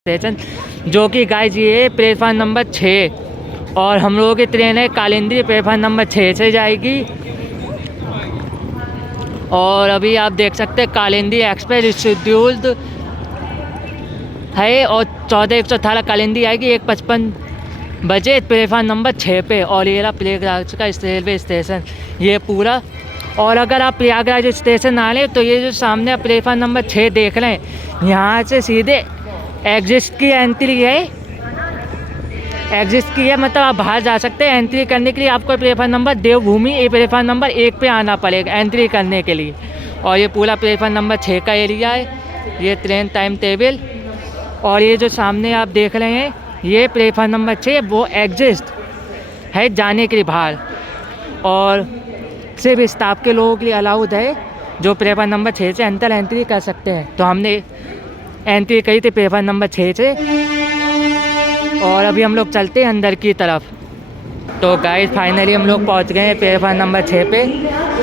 Station, जो कि guys ये प्लेटफार्म नंबर 6 और हम लोगों की ट्रेन है कालिंदी प्लेटफार्म नंबर 6 से जाएगी। और अभी आप देख सकते हैं कालिंदी एक्सप्रेस शेड्यूल्ड है और 14:118 कालिंदी आएगी 1:55 बजे प्लेटफार्म नंबर 6 पे। और ये रहा प्रयागराज का रेलवे स्टेशन ये पूरा। और अगर आप प्रयागराज स्टेशन आ रहे तो ये जो सामने आप प्लेटफार्म नंबर 6 देख रहे हैं, यहाँ से सीधे एग्जिट की एंट्री है। एग्जिट की है मतलब आप बाहर जा सकते हैं। एंट्री करने के लिए आपको प्लेटफार्म नंबर देवभूमि प्लेटफार्म नंबर 1 पे आना पड़ेगा एंट्री करने के लिए। और ये पूरा प्लेटफार्म नंबर 6 का एरिया है। ये ट्रेन टाइम टेबल और ये जो सामने आप देख रहे हैं ये प्लेटफार्म नंबर 6 वो एग्जिट है जाने के लिए बाहर। और सिर्फ स्टाफ के लोगों के लिए अलाउड है जो प्लेटफार्म नंबर 6 से अंदर एंट्री कर सकते हैं। तो हमने एंट्री करी थी प्लेटफार्म नंबर 6 से और अभी हम लोग चलते हैं अंदर की तरफ। तो गाइस फाइनली हम लोग पहुंच गए हैं प्लेटफार्म नंबर 6 पे।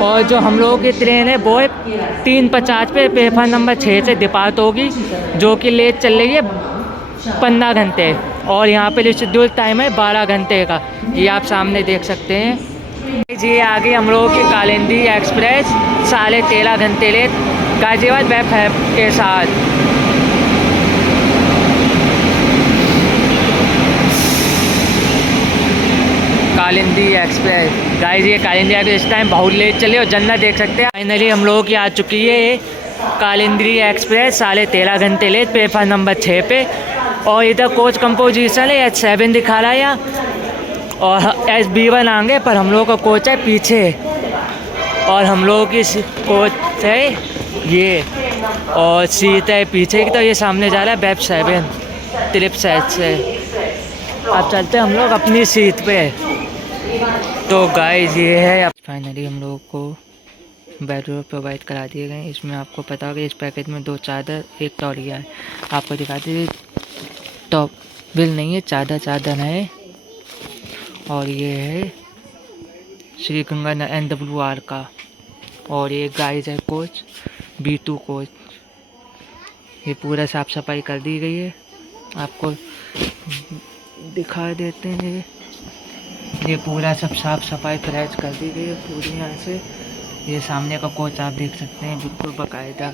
और जो हम लोगों की ट्रेन है वो 3:50 पे प्लेटफार्म नंबर 6 से डिपार्ट होगी, जो कि लेट चल रही है 15 घंटे। और यहाँ पे जो शेड्यूल टाइम है 12 घंटे का, ये आप सामने देख सकते हैं। जी आगे हम लोगों की कालिंदी एक्सप्रेस 13.5 घंटे लेट गाजियाबाद वेब के साथ। कालिंदी एक्सप्रेस गाइस ये कालिंदी एक्सप्रेस इस टाइम बहुत लेट चले और जन्नत देख सकते हैं। फाइनली हम लोगों की आ चुकी है कालिंदी एक्सप्रेस 13.5 घंटे लेट प्लेटफार्म नंबर 6 पे। और इधर कोच कंपोजिशन है H7 दिखा रहा है यहाँ और SB1 आगे, पर हम लोगों का कोच है पीछे। और हम लोगों की कोच है ये और सीट है पीछे की, तो ये सामने जा रहा है वेब 7 ट्रिप सेट से। अब चलते हैं हम लोग अपनी सीट पे। तो गाइस ये है फाइनली हम लोगों को बेडरूम प्रोवाइड करा दिए गए। इसमें आपको पता होगा इस पैकेज में 2 चादर 1 तौलिया है। आपको दिखा दीजिए टॉप बिल नहीं है, चादर है। और ये है श्री गंगा NWR का। और ये गाइस है कोच B2 कोच। ये पूरा साफ़ सफाई कर दी गई है, आपको दिखा देते हैं। ये पूरा सब साफ़ सफाई फ्रेश कर दी गई है पूरी यहाँ से। ये सामने का कोच आप देख सकते हैं बिल्कुल बाकायदा।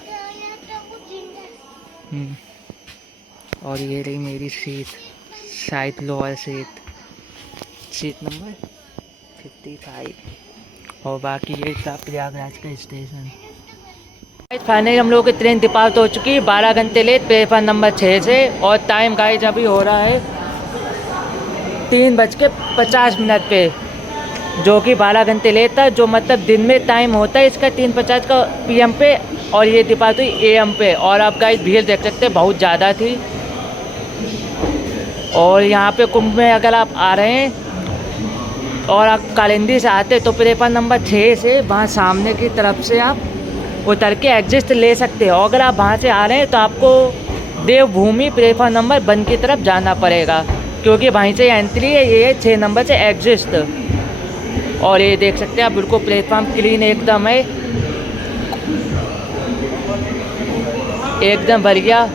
और ये रही मेरी seat, side lower seat number 55। और बाकी ये था प्रयागराज का स्टेशन। फाइनली हम लोगों की ट्रेन डिपार्ट हो चुकी है 12 घंटे लेट प्लेटफार्म नंबर 6 से। और टाइम गाइस अभी हो रहा है 3:50 पे, जो कि 12 घंटे लेट था। जो मतलब दिन में टाइम होता है इसका 3:50 का PM पे, और ये डिपार्ट हुई AM पे। और आप गाइस भीड़ देख सकते हैं बहुत ज़्यादा थी। और यहाँ पे कुंभ में अगर आप आ रहे हैं और आप कालिंदी से आते तो प्लेटफार्म नंबर 6 से वहाँ सामने की तरफ से आप उतर के एग्जिट ले सकते हो। अगर आप वहाँ से आ रहे हैं तो आपको देवभूमि प्लेटफार्म नंबर 1 की तरफ जाना पड़ेगा, क्योंकि वहीं से एंट्री है। ये 6 नंबर से एग्जिट। और ये देख सकते हैं आप बिल्कुल प्लेटफार्म क्लीन एकदम है, एकदम बढ़िया।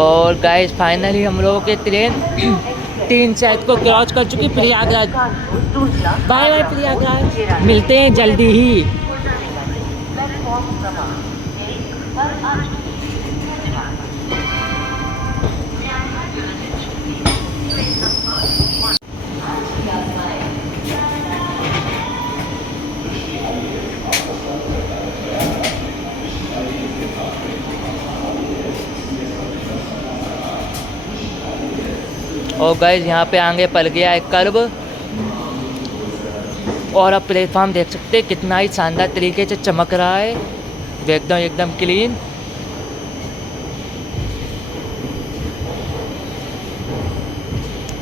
और गाइस फाइनली हम लोगों की ट्रेन 3 शायद को क्रॉस कर चुकी प्रयागराज। बाय बाय प्रयागराज, मिलते हैं जल्दी ही। और गाइस यहाँ पे आगे पड़ गया है कर्व। और अब प्लेटफार्म देख सकते हैं कितना ही शानदार तरीके से चमक रहा है, एकदम क्लीन।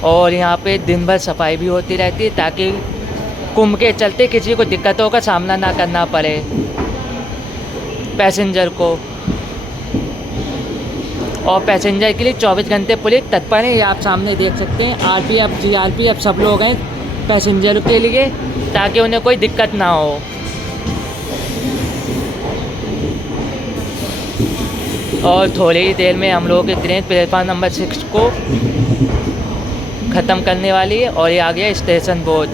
और यहाँ पे दिन भर सफाई भी होती रहती है ताकि कुंभ के चलते किसी को दिक्कतों का सामना ना करना पड़े पैसेंजर को। और पैसेंजर के लिए 24 घंटे पुलिस तत्पर है। ये आप सामने देख सकते हैं, आरपीएफ जीआरपीएफ सब लोग हैं पैसेंजर के लिए, ताकि उन्हें कोई दिक्कत ना हो। और थोड़ी ही देर में हम लोगों की ट्रेन प्लेटफार्म नंबर 6 को ख़त्म करने वाली है। और ये आ गया station board,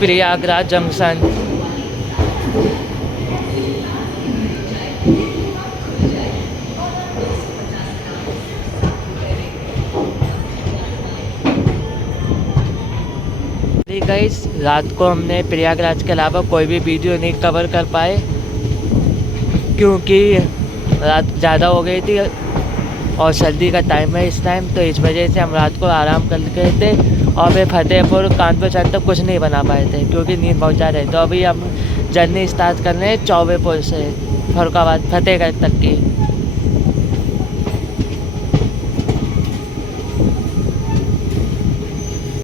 Prayagraj junction. Guys, रात को हमने प्रयागराज के अलावा कोई भी वीडियो नहीं कवर कर पाए, क्योंकि रात ज़्यादा हो गई थी और सर्दी का टाइम है इस टाइम, तो इस वजह से हम रात को आराम कर गए थे। और फिर फतेहपुर कानपुर साइड तक कुछ नहीं बना पाए थे क्योंकि नींद बहुत ज़्यादा है। तो अभी हम जर्नी स्टार्ट कर रहे हैं चौबेपुर से फरुखाबाद फतेहगढ़ तक की।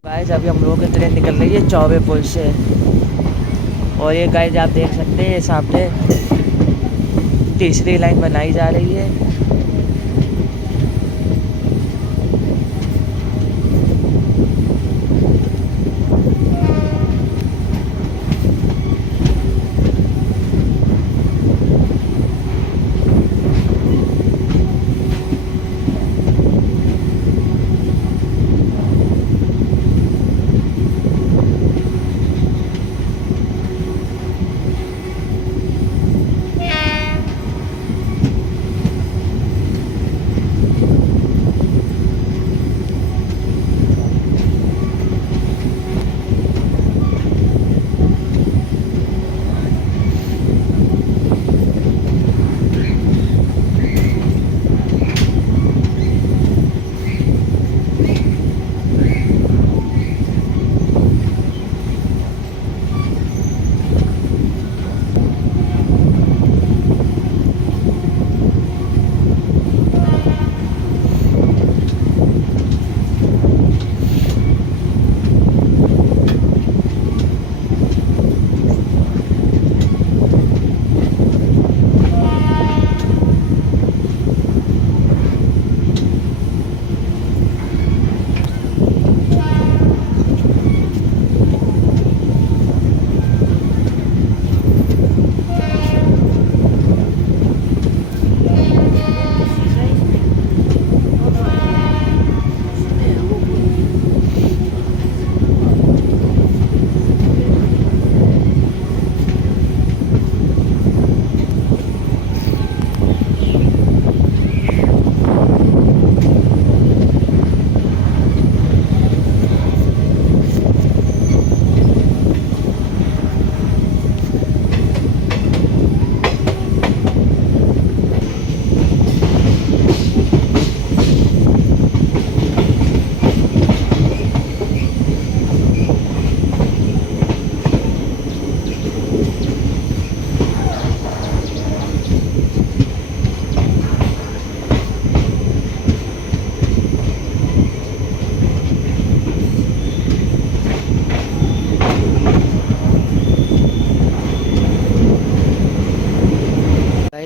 गाइस, अभी हम लोगों की ट्रेन निकल रही है चौबेपुर से। और ये गाइस आप देख सकते हैं, सामने तीसरी लाइन बनाई जा रही है।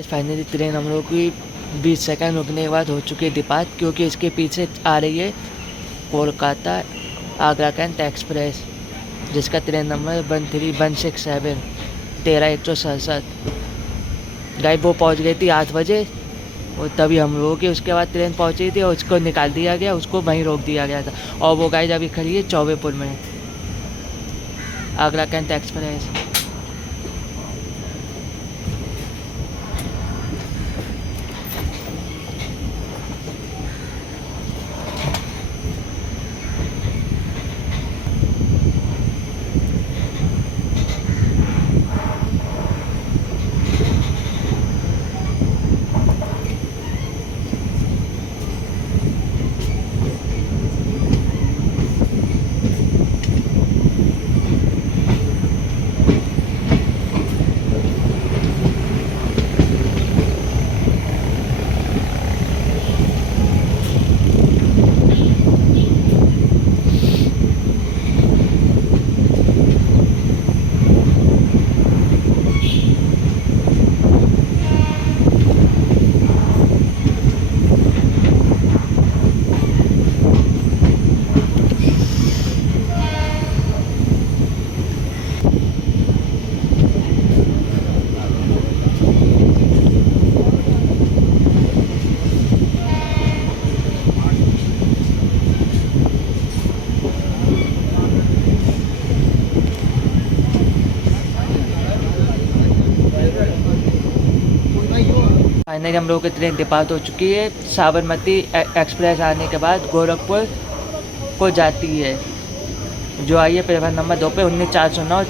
फाइनली ट्रेन हम लोग की 20 सेकंड रुकने के बाद हो चुकी है डिपार्ट, क्योंकि इसके पीछे आ रही है कोलकाता आगरा कैंट एक्सप्रेस, जिसका ट्रेन नंबर 13167 13167। गाइस वो पहुंच गई थी 8 बजे और तभी हम लोगों की उसके बाद ट्रेन पहुंची थी और उसको निकाल दिया गया, उसको वहीं रोक दिया गया था। और वो गाइस अभी खड़ी है चौबेपुर में, आगरा कैंट एक्सप्रेस। फाइनली हम लोगों की ट्रेन डिपार्ट हो चुकी है। साबरमती एक्सप्रेस आने के बाद गोरखपुर को जाती है, जो आई है प्लेटफार्म नंबर 2 पे 19/409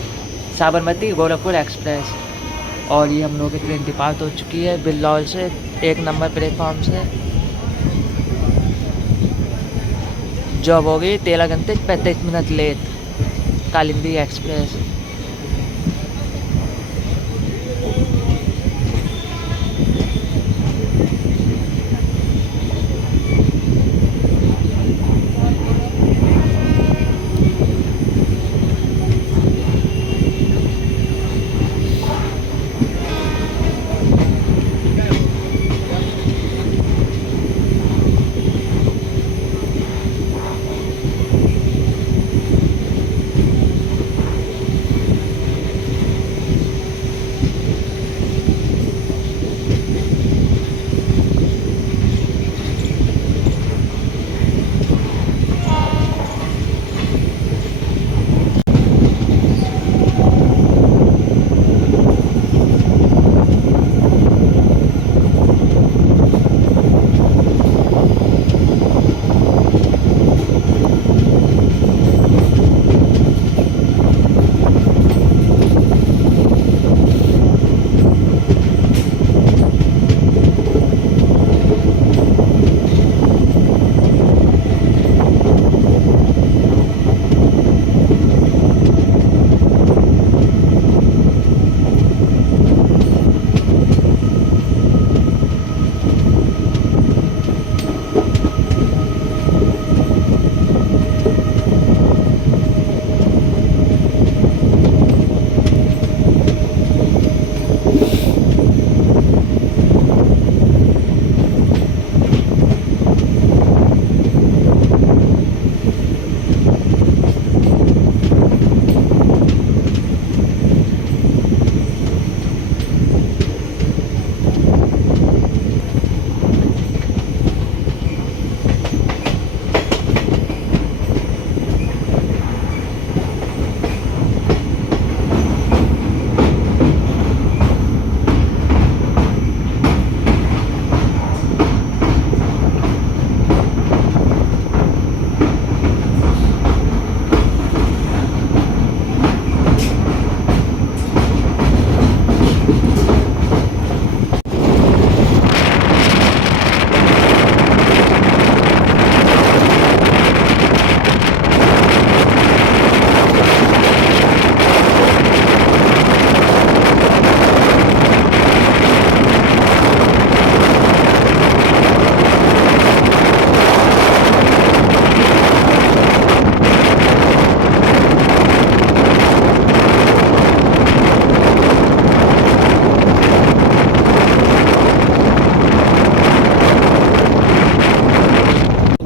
साबरमती गोरखपुर एक्सप्रेस। और ये हम लोगों की ट्रेन डिपार्ट हो चुकी है बिल्लौर से 1 नंबर प्लेटफॉर्म से, जो अब हो गई 13 घंटे 35 minute late Kalindi express.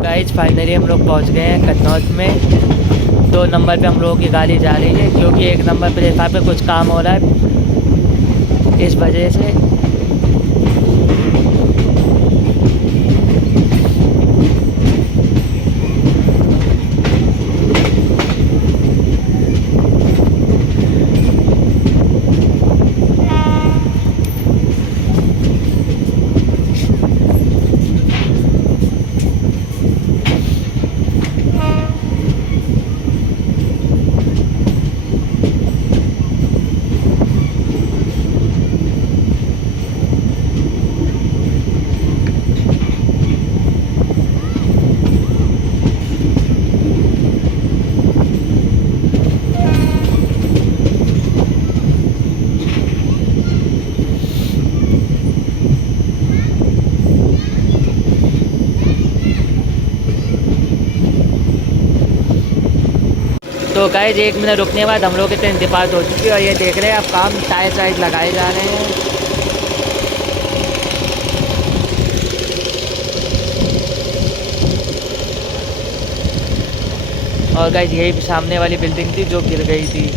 Guys finally हम लोग पहुंच गए हैं कन्नौज में। 2 नंबर पे हम लोगों की गाड़ी जा रही है, क्योंकि 1 नंबर प्लेटफार्म पे कुछ काम हो रहा है, इस वजह से। तो गाइज 1 मिनट रुकने के बाद हम लोग की ट्रेन डिपार्ट हो चुकी है। और ये देख रहे हैं आप, काम टायर साइड लगाए जा रहे हैं। और गाइज यही सामने वाली बिल्डिंग थी जो गिर गई थी।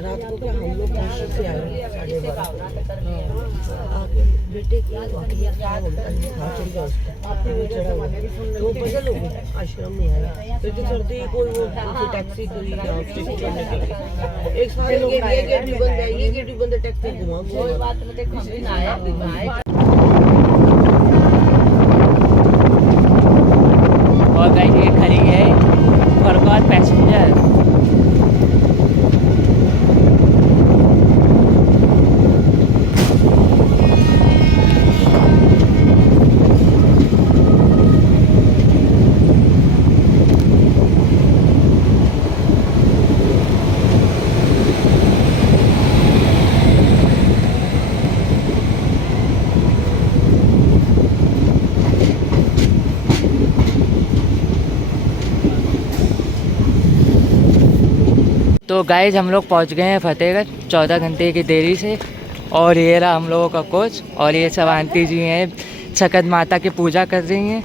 रात को क्या हम लोग हॉस्टल से आए 12:30 बेटे की चढ़ा हुआ तो वो बदल हो गए आश्रम में आए लेकिन सर्दी कोई वो टैक्सी करी यहाँ स्टेशन चढ़ने के लिए एक सारे लोग ये गेट भी बंद है ये गेट भी बंद है टैक्सी घुमा और गाइस ये खड़ी है फरगॉन पैसेंजर। तो गाइज हम लोग पहुंच गए हैं फतेहगढ़ 14 घंटे की देरी से। और ये रहा हम लोगों का कोच और ये सब आंटी जी हैं सकत माता की पूजा कर रही हैं।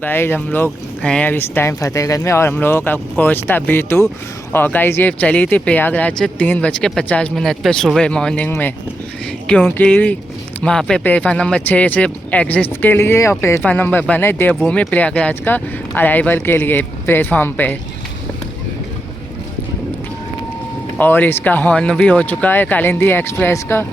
गाइज हम लोग हैं अब इस टाइम फतेहगढ़ में और हम लोगों का कोच था B2 और गाइज ये चली थी प्रयागराज से 3:50 पे सुबह मॉर्निंग में, क्योंकि वहाँ पे प्लेटफार्म नंबर 6 से एग्जिट के लिए और प्लेटफार्म नंबर 1 है देवभूमि प्रयागराज का अराइवल के लिए प्लेटफार्म पे। और इसका हॉर्न भी हो चुका है कालिंदी एक्सप्रेस का।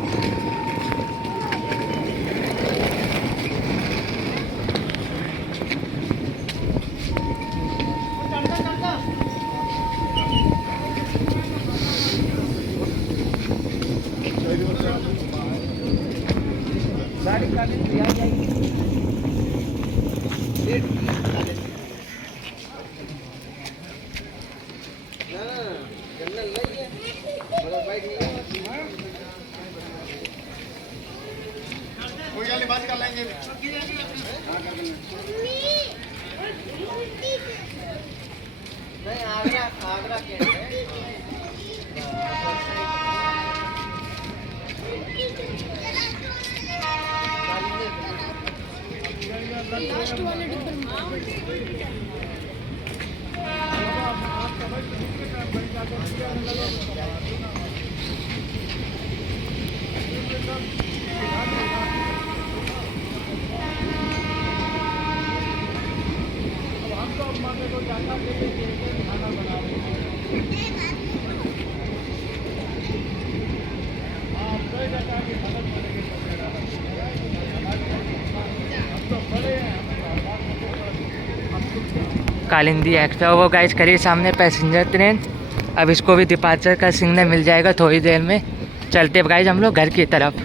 कालिंदी एक्सप्रेस वो गाइस करिए सामने पैसेंजर ट्रेन। अब इसको भी डिपार्चर का सिग्नल मिल जाएगा थोड़ी देर में। चलते गाइस हम लोग घर की तरफ।